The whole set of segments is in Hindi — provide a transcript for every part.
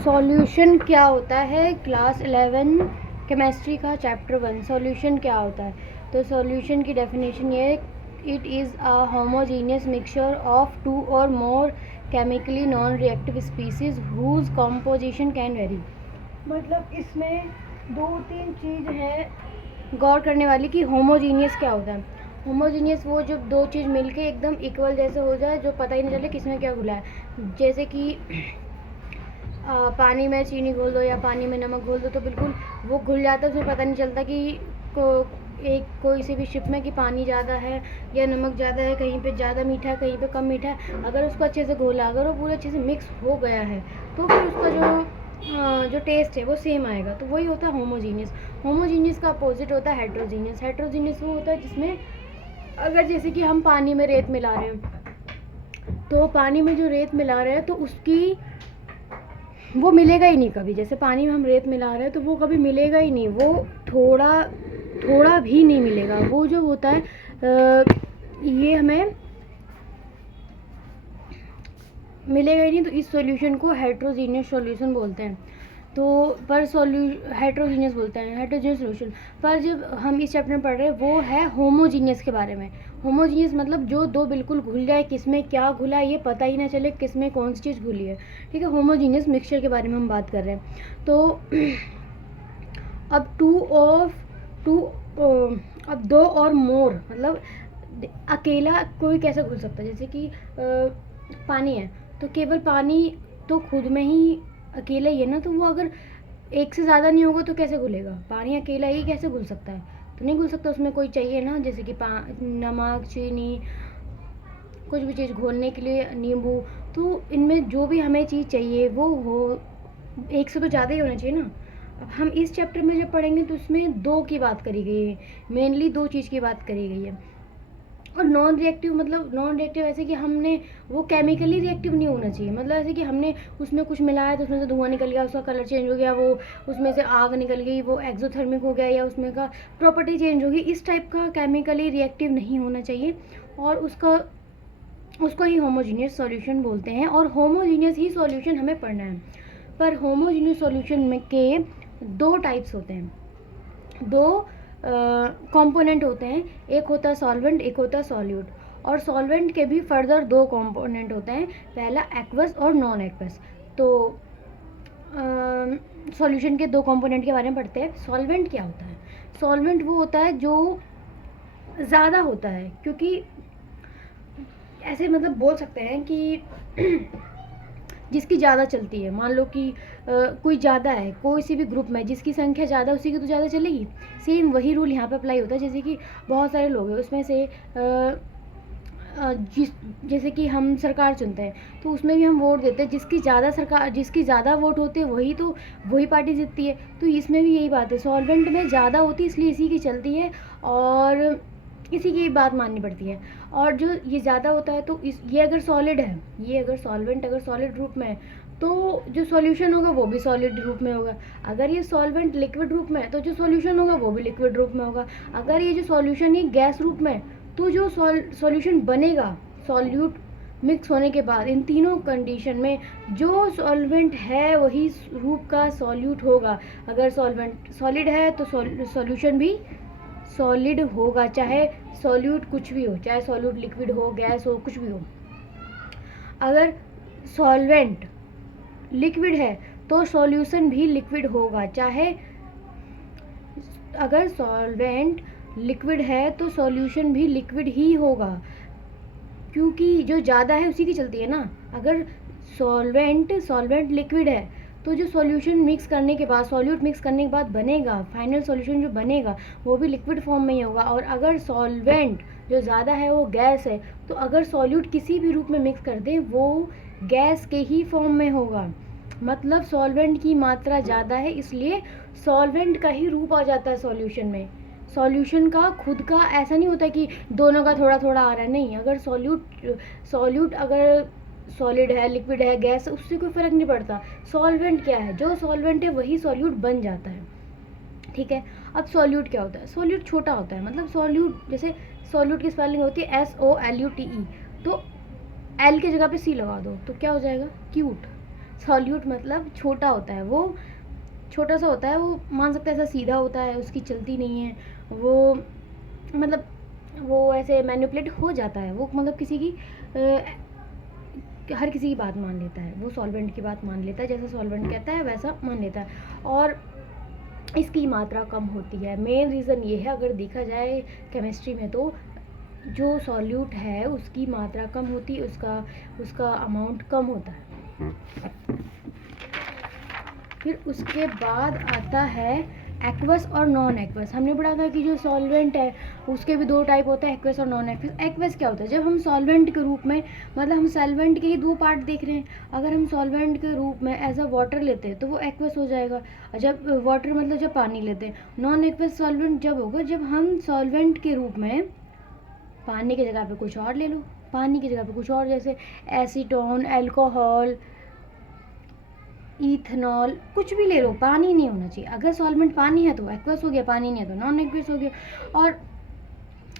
सॉल्यूशन क्या होता है? क्लास 11 केमिस्ट्री का चैप्टर 1 सॉल्यूशन क्या होता है? तो सॉल्यूशन की डेफिनेशन ये है, it is a homogeneous mixture of two or more chemically non reactive species whose composition can vary. मतलब इसमें दो तीन चीज़ है गौर करने वाली कि होमोजीनियस क्या होता है। होमोजीनियस वो जब दो चीज़ मिलके एकदम इक्वल जैसे हो जाए, जो पता ही नहीं चले किसमें क्या घुला है। जैसे कि पानी में चीनी घोल दो या पानी में नमक घोल दो तो बिल्कुल वो घुल जाता है, उसमें पता नहीं चलता कि कोई सी भी शिप में कि पानी ज़्यादा है या नमक ज़्यादा है, कहीं पे ज़्यादा मीठा है कहीं पे कम मीठा है। अगर उसको अच्छे से घोला, अगर वो पूरे अच्छे से मिक्स हो गया है तो फिर उसका जो टेस्ट है वो सेम आएगा। तो वही होता है होमोजीनियस। होमोजीनियस का अपोजिट होता है हेट्रोजीनियस। हेट्रोजीनियस वो होता है जिसमें अगर जैसे कि हम पानी में रेत मिला रहे हैं, तो पानी में जो रेत मिला रहे हैं तो उसकी वो मिलेगा ही नहीं कभी। जैसे पानी में हम रेत मिला रहे हैं तो वो कभी मिलेगा ही नहीं, वो थोड़ा भी नहीं मिलेगा। वो जो होता है ये हमें मिलेगा ही नहीं। तो इस सॉल्यूशन को हेट्रोजीनियस सॉल्यूशन बोलते हैं। तो पर हेट्रोजीनियस बोलते हैं, हेट्रोजीनियस सॉल्यूशन। पर जब हम इस चैप्टर में पढ़ रहे हैं वो है होमोजीनियस के बारे में। होमोजीनियस मतलब जो दो बिल्कुल घुल जाए, किसमें क्या घुला है ये पता ही ना चले किसमें कौन सी चीज़ घुली है। ठीक है, होमोजीनियस मिक्सचर के बारे में हम बात कर रहे हैं। तो अब अब दो और मोर मतलब अकेला कोई कैसे घुल सकता है। जैसे कि पानी है तो केवल पानी तो खुद में ही अकेला ही है ना, तो वो अगर एक से ज़्यादा नहीं होगा तो कैसे घुलेगा? पानी अकेला ही कैसे घुल सकता है? तो नहीं घुल सकता, उसमें कोई चाहिए ना, जैसे कि नमक, चीनी, कुछ भी चीज़ घोलने के लिए, नींबू। तो इनमें जो भी हमें चीज़ चाहिए वो हो, एक से तो ज़्यादा ही होना चाहिए ना। अब हम इस चैप्टर में जब पढ़ेंगे तो इसमें दो की बात करी गई है, मेनली दो चीज़ की बात करी गई है। और नॉन रिएक्टिव मतलब नॉन रिएक्टिव ऐसे कि हमने वो केमिकली रिएक्टिव नहीं होना चाहिए। मतलब ऐसे कि हमने उसमें कुछ मिलाया तो उसमें से धुआं निकल गया, उसका कलर चेंज हो गया, वो उसमें से आग निकल गई, वो एक्सोथर्मिक हो गया या उसमें का प्रॉपर्टी चेंज होगी। इस टाइप का केमिकली रिएक्टिव नहीं होना चाहिए और उसको ही होमोजीनियस सॉल्यूशन बोलते हैं। और होमोजीनियस ही सॉल्यूशन हमें पढ़ना है। पर होमोजीनियस सॉल्यूशन में के दो टाइप्स होते हैं, दो कंपोनेंट होते हैं। एक होता है सॉल्वेंट, एक होता है सॉल्यूट। और सॉल्वेंट के भी फर्दर दो कंपोनेंट होते हैं, पहला एक्वस और नॉन एक्वस। तो सॉल्यूशन के दो कंपोनेंट के बारे में पढ़ते हैं। सॉल्वेंट क्या होता है? सॉल्वेंट वो होता है जो ज़्यादा होता है, क्योंकि ऐसे मतलब बोल सकते हैं कि जिसकी ज़्यादा चलती है। मान लो कि कोई ज़्यादा है कोई सी भी ग्रुप में, जिसकी संख्या ज़्यादा उसी की तो ज़्यादा चलेगी। सेम वही रूल यहाँ पे अप्लाई होता है। जैसे कि बहुत सारे लोग हैं उसमें से जैसे कि हम सरकार चुनते हैं तो उसमें भी हम वोट देते हैं, जिसकी ज़्यादा वोट होते हैं वही पार्टी जीतती है। तो इसमें भी यही बात है, सॉल्वेंट में ज़्यादा होती है इसलिए इसी की चलती है और इसी की बात माननी पड़ती है। और जो ये ज़्यादा होता है तो ये अगर सॉलिड है, ये अगर सॉल्वेंट अगर सॉलिड रूप में है तो जो सॉल्यूशन होगा वो भी सॉलिड रूप में होगा। अगर ये सॉल्वेंट लिक्विड रूप में है तो जो सॉल्यूशन होगा वो भी लिक्विड रूप में होगा। अगर ये जो सॉल्यूशन ही गैस रूप में तो जो सॉल्यूशन बनेगा सॉल्यूट मिक्स होने के बाद, इन तीनों कंडीशन में जो सॉल्वेंट है वही रूप का सॉल्यूट होगा। अगर सॉल्वेंट सॉलिड है तो सॉल्यूशन भी सॉलिड होगा, चाहे सॉल्यूट कुछ भी हो, चाहे सॉल्यूट लिक्विड हो, गैस हो, कुछ भी हो। अगर सॉल्वेंट लिक्विड है तो सॉल्यूशन भी लिक्विड होगा, चाहे अगर सॉल्वेंट लिक्विड है तो सॉल्यूशन भी लिक्विड ही होगा, क्योंकि जो ज़्यादा है उसी की चलती है ना। अगर सॉल्वेंट लिक्विड है तो जो सॉल्यूशन मिक्स करने के बाद, सॉल्यूट मिक्स करने के बाद बनेगा, फाइनल सॉल्यूशन जो बनेगा वो भी लिक्विड फॉर्म में ही होगा। और अगर सॉल्वेंट जो ज़्यादा है वो गैस है तो अगर सॉल्यूट किसी भी रूप में मिक्स कर दें वो गैस के ही फॉर्म में होगा। मतलब सॉल्वेंट की मात्रा ज़्यादा है इसलिए सॉल्वेंट का ही रूप आ जाता है सॉल्यूशन में। सॉल्यूशन का खुद का ऐसा नहीं होता कि दोनों का थोड़ा थोड़ा आ रहा है, नहीं। अगर सॉल्यूट अगर सॉलिड है, लिक्विड है, गैस, उससे कोई फ़र्क नहीं पड़ता। सॉल्वेंट क्या है, जो सॉल्वेंट है वही सॉल्यूट बन जाता है। ठीक है, अब सॉल्यूट क्या होता है? सॉल्यूट छोटा होता है। मतलब सॉल्यूट, जैसे सॉल्यूट की स्पेलिंग होती है SOLUTE, तो एल की जगह पे सी लगा दो तो क्या हो जाएगा? क्यूट। सॉल्यूट मतलब छोटा होता है, वो छोटा सा होता है, वो मान सकते हैं ऐसा सीधा होता है, उसकी चलती नहीं है, वो मतलब वो ऐसे मैनिपुलेट हो जाता है, वो मतलब किसी की हर किसी की बात मान लेता है, वो सॉल्वेंट की बात मान लेता है, जैसा सॉल्वेंट कहता है वैसा मान लेता है, और इसकी मात्रा कम होती है। मेन रीज़न ये है अगर देखा जाए केमिस्ट्री में, तो जो सॉल्यूट है उसकी मात्रा कम होती है, उसका अमाउंट कम होता है। फिर उसके बाद आता है एक्वस और नॉन एक्वस। हमने पढ़ा था कि जो सॉल्वेंट है उसके भी दो टाइप होता है, एक्वस और नॉन एक्वस। एक्वस क्या होता है? जब हम सॉल्वेंट के रूप में, मतलब हम सॉल्वेंट के ही दो पार्ट देख रहे हैं, अगर हम सॉल्वेंट के रूप में एज अ वाटर लेते हैं तो वो एक्वस हो जाएगा। जब वाटर मतलब जब पानी लेते हैं। नॉन एक्वस सॉल्वेंट जब होगा जब हम सॉल्वेंट के रूप में पानी की जगह पे कुछ और ले लो, पानी की जगह पे कुछ और, जैसे एसीटोन, अल्कोहल, इथेनॉल, कुछ भी ले लो, पानी नहीं होना चाहिए। अगर सॉल्वेंट पानी है तो एक्वस हो गया, पानी नहीं है तो नॉन एक्वस हो गया। और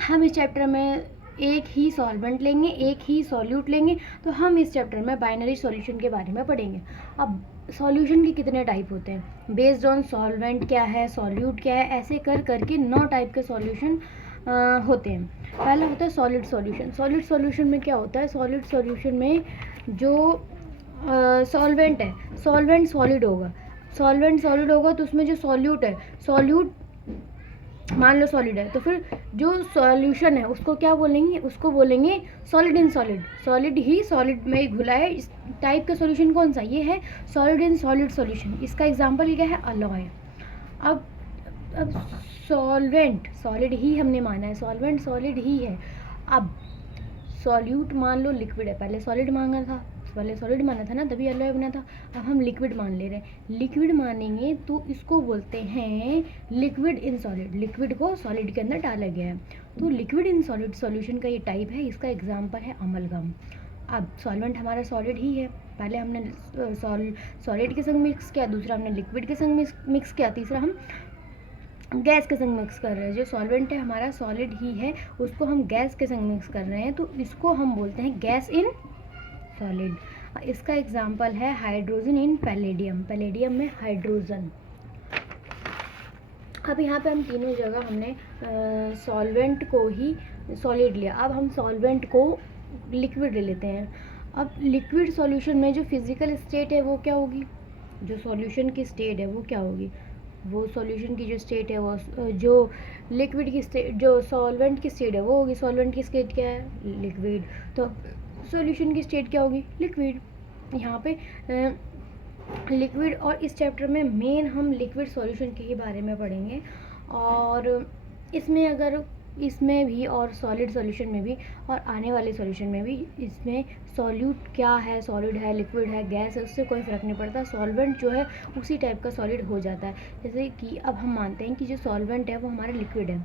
हम इस चैप्टर में एक ही सॉल्वेंट लेंगे, एक ही सॉल्यूट लेंगे, तो हम इस चैप्टर में बाइनरी सॉल्यूशन के बारे में पढ़ेंगे। अब सॉल्यूशन के कितने टाइप होते हैं बेस्ड ऑन सॉल्वेंट क्या है, सॉल्यूट क्या है, ऐसे कर करके 9 टाइप के सॉल्यूशन होते हैं। पहला होता है सॉलिड सॉल्यूशन। सॉलिड सॉल्यूशन में क्या होता है? सॉलिड सॉल्यूशन में जो सॉल्वेंट है, सॉल्वेंट सॉलिड होगा, सॉल्वेंट सॉलिड होगा तो उसमें जो सॉल्यूट है, सॉल्यूट मान लो सॉलिड है, तो फिर जो सॉल्यूशन है उसको क्या बोलेंगे? उसको बोलेंगे solid in solid. Solid he solid में घुला है। इस टाइप का सॉल्यूशन कौन सा? ये है सॉलिड इन सॉलिड सॉल्यूशन। इसका एग्जांपल क्या है? अलॉय। अब सॉल्वेंट सॉलिड ही हमने माना है, सॉल्वेंट सॉलिड ही है। अब सॉल्यूट मान लो लिक्विड है, पहले सॉलिड मांगा था, पहले सॉलिड माना था ना, तभी अलॉय बना था। अब हम लिक्विड मान ले रहे हैं। लिक्विड मानेंगे तो इसको बोलते हैं लिक्विड इन सॉलिड। लिक्विड को सॉलिड के अंदर डाला गया है, तो लिक्विड इन सॉलिड सॉल्यूशन का ये टाइप है। इसका एग्जांपल है अमलगम। अब सॉल्वेंट हमारा सॉलिड ही है, पहले हमने सॉलिड के संग मिक्स किया, दूसरा हमने लिक्विड के संग मिक्स किया, तीसरा हम गैस के संग मिक्स कर रहे हैं। जो सॉल्वेंट है हमारा सॉलिड ही है, उसको हम गैस के संग मिक्स कर रहे हैं, तो इसको हम बोलते हैं गैस इन सॉलिड। इसका एग्जांपल है हाइड्रोजन इन पैलेडियम। पैलेडियम में हाइड्रोजन। अब यहाँ पे हम तीनों जगह हमने सॉल्वेंट को ही सॉलिड लिया, अब हम सॉल्वेंट को लिक्विड ले लेते हैं। अब लिक्विड सॉल्यूशन में जो फिजिकल स्टेट है वो क्या होगी? जो सॉल्यूशन की स्टेट है वो क्या होगी? वो सॉल्यूशन की जो स्टेट है वो जो लिक्विड की स्टेट, जो सॉल्वेंट की स्टेट है वो होगी। सॉल्वेंट की स्टेट क्या है? लिक्विड। तो सॉल्यूशन की स्टेट क्या होगी? लिक्विड। यहाँ पे लिक्विड, और इस चैप्टर में मेन हम लिक्विड सॉल्यूशन के ही बारे में पढ़ेंगे। और इसमें अगर इसमें भी और सॉलिड सॉल्यूशन में भी और आने वाले सॉल्यूशन में भी इसमें सॉल्यूट क्या है, सॉलिड है, लिक्विड है, गैस है, उससे कोई फ़र्क नहीं पड़ता। सॉल्वेंट जो है उसी टाइप का सॉलिड हो जाता है। जैसे कि अब हम मानते हैं कि जो सॉल्वेंट है वो हमारा लिक्विड है,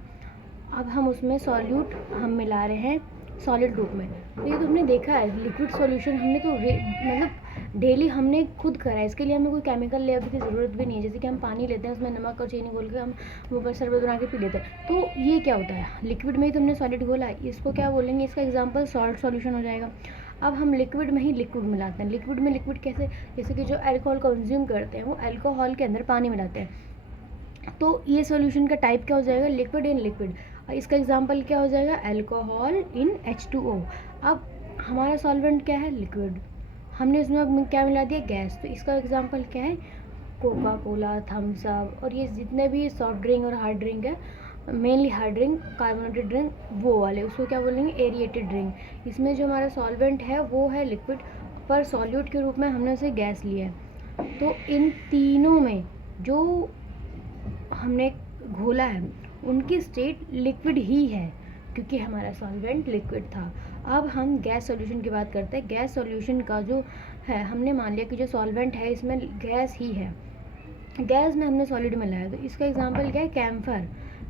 अब हम उसमें सॉल्यूट हम मिला रहे हैं सॉलिड रूप में। तो ये तो हमने देखा है लिक्विड सॉल्यूशन, हमने तो मतलब डेली हमने खुद करा है, इसके लिए हमें कोई केमिकल लेने की ज़रूरत भी नहीं है। जैसे कि हम पानी लेते हैं, उसमें नमक और चीनी घोल के हम मुँह पर शरबत बना के पी लेते हैं, तो ये क्या होता है? लिक्विड में ही तुमने सॉलिड घोला है, इसको क्या बोलेंगे? इसका एग्जाम्पल सॉल्ट सॉल्यूशन हो जाएगा। अब हम लिक्विड में ही लिक्विड मिलाते हैं। लिक्विड में लिक्विड कैसे? जैसे कि जो अल्कोहल कंज्यूम करते हैं वो अल्कोहल के अंदर पानी मिलाते हैं, तो ये सॉल्यूशन का टाइप क्या हो जाएगा? Liquid in liquid. इसका एग्जांपल क्या हो जाएगा? अल्कोहल इन H2O। अब हमारा सॉल्वेंट क्या है? लिक्विड। हमने उसमें क्या मिला दिया? गैस। तो इसका एग्जांपल क्या है? कोका कोला, थम्स अप, और ये जितने भी सॉफ्ट ड्रिंक और हार्ड ड्रिंक है, mainly hard drink, carbonated drink, वो वाले, उसको क्या बोलेंगे? Aerated drink. इसमें जो हमारा सॉल्वेंट है वो है लिक्विड, पर सॉल्यूट के रूप में हमने उसे गैस लिया है। तो इन तीनों में जो हमने घोला है उनकी स्टेट लिक्विड ही है, क्योंकि हमारा सॉल्वेंट लिक्विड था। अब हम गैस सॉल्यूशन की बात करते हैं। गैस सॉल्यूशन का जो है, हमने मान लिया कि जो सॉल्वेंट है इसमें गैस ही है, गैस में हमने सॉलिड मिलाया, तो इसका एग्जांपल क्या है? Camphor.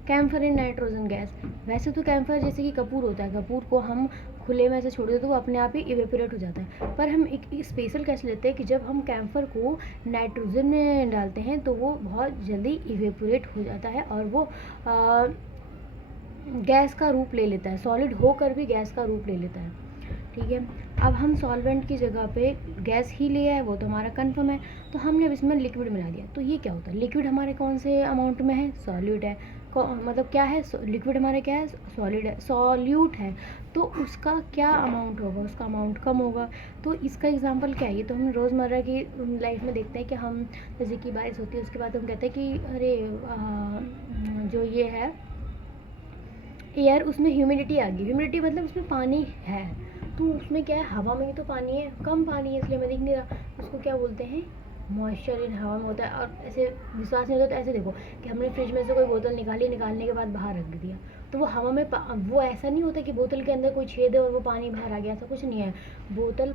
Camphor in nitrogen gas. वैसे तो कैम्फर जैसे कि कपूर होता है, कपूर को हम खुले में ऐसे छोड़ देते तो वो अपने आप ही इवेपोरेट हो जाता है, पर हम एक स्पेशल कैसे लेते हैं कि जब हम कैम्फर को नाइट्रोजन में डालते हैं तो वो बहुत जल्दी इवेपोरेट हो जाता है और वो गैस का रूप ले लेता है, सॉलिड होकर भी गैस का रूप ले लेता है। ठीक है, अब हम सॉल्वेंट की जगह पे गैस ही लिया है, वो तो हमारा कन्फर्म है। तो हमने अब इसमें लिक्विड मिला दिया, तो ये क्या होता है, लिक्विड हमारे कौन से अमाउंट में है, सॉल्यूट है। मतलब क्या है, लिक्विड हमारे क्या है, सॉलिड है, सॉल्यूट है। तो उसका क्या अमाउंट होगा, उसका अमाउंट कम होगा। तो इसका एग्जांपल क्या है, ये तो हम रोज़मर्रा की लाइफ में देखते हैं कि हम जैसे कि बारिश होती है उसके बाद हम कहते हैं कि अरे जो ये है एयर, उसमें ह्यूमिडिटी आ गई। ह्यूमिडिटी मतलब उसमें पानी है, तो उसमें क्या है, हवा में ही तो पानी है, कम पानी है इसलिए मैं दिख नहीं रहा। उसको क्या बोलते हैं, मॉइस्चर इन हवा में होता है। और ऐसे विश्वास नहीं होता तो ऐसे देखो कि हमने फ्रिज में से कोई बोतल निकाली, निकालने के बाद बाहर रख दिया, तो वो हवा में वो ऐसा नहीं होता कि बोतल के अंदर कोई छेद है और वो पानी बाहर आ गया, ऐसा कुछ नहीं है। बोतल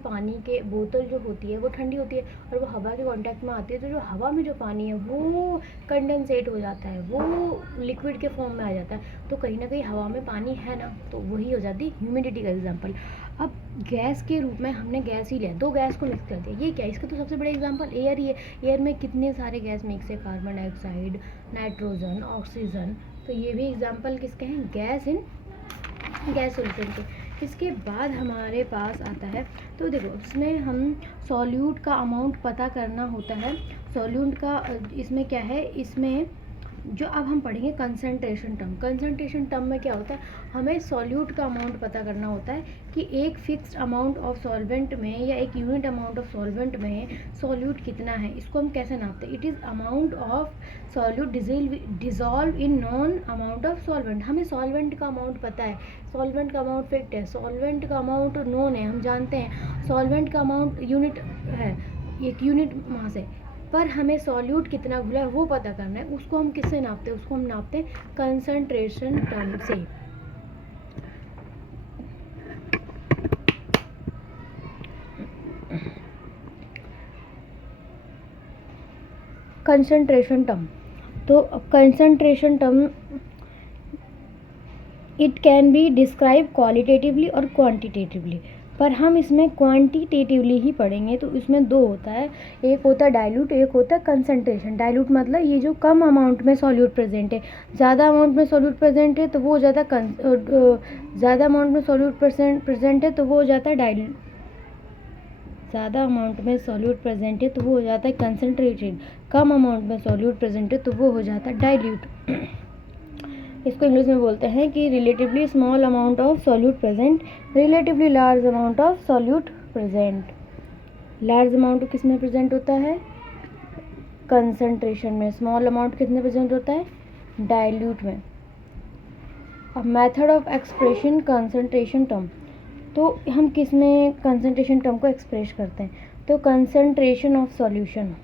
जो होती है वो ठंडी होती है और वो हवा के कांटेक्ट में आती है, तो जो हवा में जो पानी है वो कंडेंसेट हो जाता है, वो लिक्विड के फॉर्म में आ जाता है। तो कहीं ना कहीं हवा में पानी है ना, तो वही हो जाती ह्यूमिडिटी का एग्जाम्पल। अब गैस के रूप में हमने गैस ही लिया, दो गैस को मिक्स कर दिया, ये क्या, इसका तो सबसे बड़ा एग्जांपल एयर ही है। एयर में कितने सारे गैस मिक्स है, कार्बन डाइऑक्साइड, नाइट्रोजन, ऑक्सीजन। तो ये भी एग्जांपल किसके हैं, गैस इन गैस सॉल्यूशन के। इसके बाद हमारे पास आता है, तो देखो इसमें हम सॉल्यूट का अमाउंट पता करना होता है। सॉल्यूट का इसमें क्या है, इसमें जो अब हम पढ़ेंगे कंसंट्रेशन टर्म में क्या होता है, हमें सॉल्यूट का अमाउंट पता करना होता है कि एक फिक्स्ड अमाउंट ऑफ सॉल्वेंट में या एक यूनिट अमाउंट ऑफ सॉल्वेंट में सॉल्यूट कितना है, इसको हम कैसे नापते हैं। It is amount of solute dissolve in non amount of solvent. हमें सॉल्वेंट का अमाउंट पता है, सॉल्वेंट का अमाउंट फिक्स्ड है, सॉल्वेंट का अमाउंट नोन है, हम जानते हैं सॉल्वेंट का अमाउंट यूनिट है, एक यूनिट मास है। पर हमें सॉल्यूट कितना घुला है वो पता करना है, उसको हम किससे नापते हैं, उसको हम नापते हैं कंसंट्रेशन टर्म से। कंसंट्रेशन टर्म, तो concentration term it can be describe qualitatively और क्वांटिटेटिवली, पर हम इसमें क्वांटिटेटिवली ही पढ़ेंगे। तो इसमें दो होता है, एक होता है डाइल्यूट, एक होता है कंसंट्रेशन। डाइल्यूट मतलब ये जो कम अमाउंट में सॉल्यूट प्रेजेंट है, ज़्यादा अमाउंट में सॉल्यूट प्रेजेंट है तो वो हो जाता है ज़्यादा अमाउंट में सॉल्यूट प्रेजेंट है तो वो हो जाता है डाइल्यूट, ज़्यादा अमाउंट में सॉल्यूट प्रेजेंट है तो वो हो जाता है कंसंट्रेटेड, कम अमाउंट में सॉल्यूट प्रेजेंट है तो वो हो जाता है डाइल्यूट। इसको इंग्लिश में बोलते हैं कि relatively small amount of solute present, relatively large amount of solute present. Large amount किस में प्रेजेंट होता है, कंसंट्रेशन में। स्मॉल अमाउंट कितने प्रेजेंट होता है, डाइल्यूट में। अब method of expression concentration term, तो हम किस में कंसंट्रेशन टर्म को एक्सप्रेस करते हैं, तो कंसंट्रेशन ऑफ सॉल्यूशन